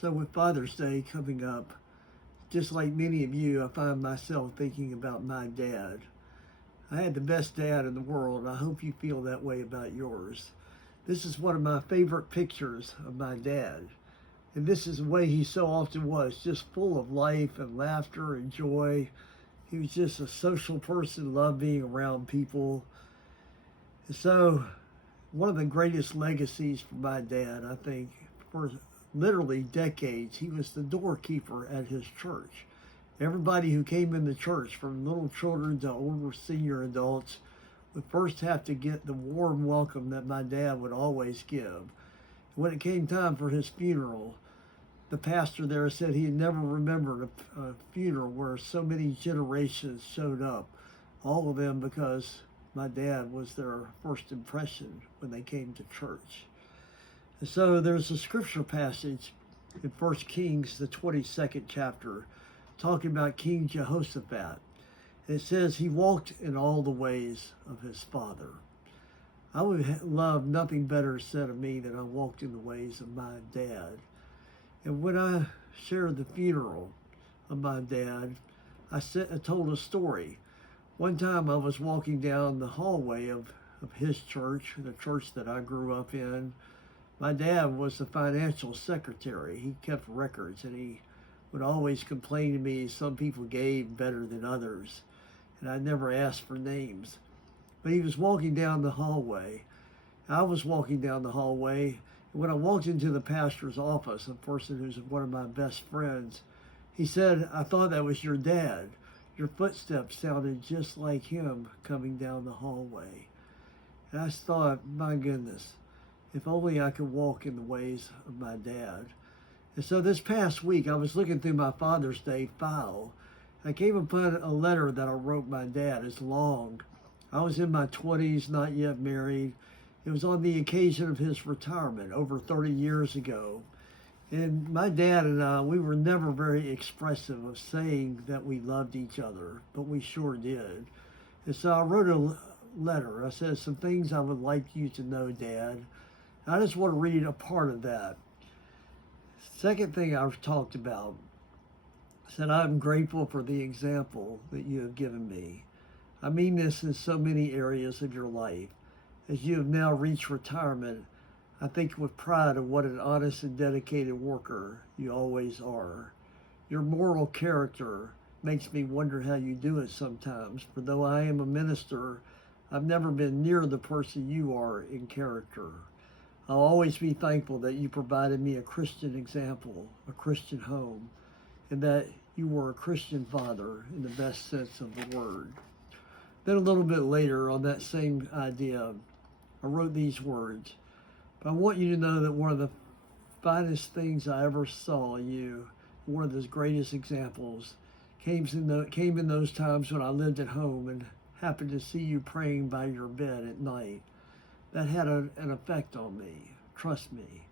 So with Father's Day coming up, just like many of you, I find myself thinking about my dad. I had the best dad in the world. I hope you feel that way about yours. This is one of my favorite pictures of my dad. And this is the way he so often was, just full of life and laughter and joy. He was just a social person, loved being around people. And so, one of the greatest legacies for my dad, I think, for literally decades, he was the doorkeeper at his church. Everybody who came in the church, from little children to older senior adults, would first have to get the warm welcome that my dad would always give. When it came time for his funeral, the pastor there said he had never remembered a funeral where so many generations showed up, all of them because my dad was their first impression when they came to church. And so there's a scripture passage in 1 Kings, the 22nd chapter, talking about King Jehoshaphat. And it says he walked in all the ways of his father. I would love nothing better said of me than I walked in the ways of my dad. And when I shared the funeral of my dad, I told a story. One time I was walking down the hallway of his church, the church that I grew up in. My dad was the financial secretary. He kept records, and he would always complain to me some people gave better than others, and I never asked for names. But he was walking down the hallway. I was walking down the hallway, and when I walked into the pastor's office, a person who's one of my best friends, he said, "I thought that was your dad. Your footsteps sounded just like him coming down the hallway." And I just thought, my goodness, if only I could walk in the ways of my dad. And so this past week, I was looking through my Father's Day file. I came upon a letter that I wrote my dad. It's long. I was in my 20s, not yet married. It was on the occasion of his retirement over 30 years ago. And my dad and I, we were never very expressive of saying that we loved each other, but we sure did. And so I wrote a letter. I said, "Some things I would like you to know, Dad." I just want to read a part of that. Second thing I've talked about, I said, "I'm grateful for the example that you have given me. I mean this in so many areas of your life. As you have now reached retirement, I think with pride of what an honest and dedicated worker you always are. Your moral character makes me wonder how you do it sometimes, for though I am a minister, I've never been near the person you are in character. I'll always be thankful that you provided me a Christian example, a Christian home, and that you were a Christian father in the best sense of the word." Then a little bit later on that same idea, I wrote these words. "But I want you to know that one of the finest things I ever saw in you, one of the greatest examples, came in those times when I lived at home and happened to see you praying by your bed at night. That had an effect on me. Trust me.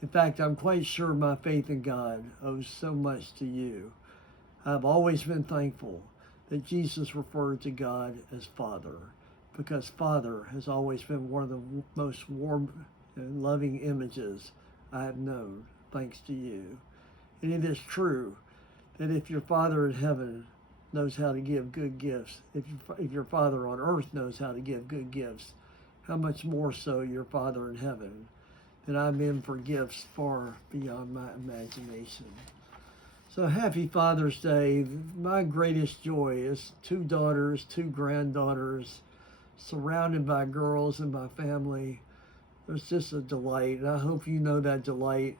In fact, I'm quite sure my faith in God owes so much to you. I've always been thankful that Jesus referred to God as Father, because Father has always been one of the most warm and loving images I have known, thanks to you. And it is true that if your Father in heaven knows how to give good gifts, if your Father on earth knows how to give good gifts, how much more so your Father in heaven, that I'm in for gifts far beyond my imagination." So happy Father's Day. My greatest joy is 2 daughters, 2 granddaughters, surrounded by girls in my family. It's just a delight, and I hope you know that delight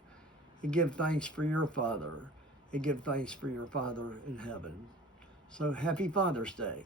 and give thanks for your Father and give thanks for your Father in heaven. So happy Father's Day.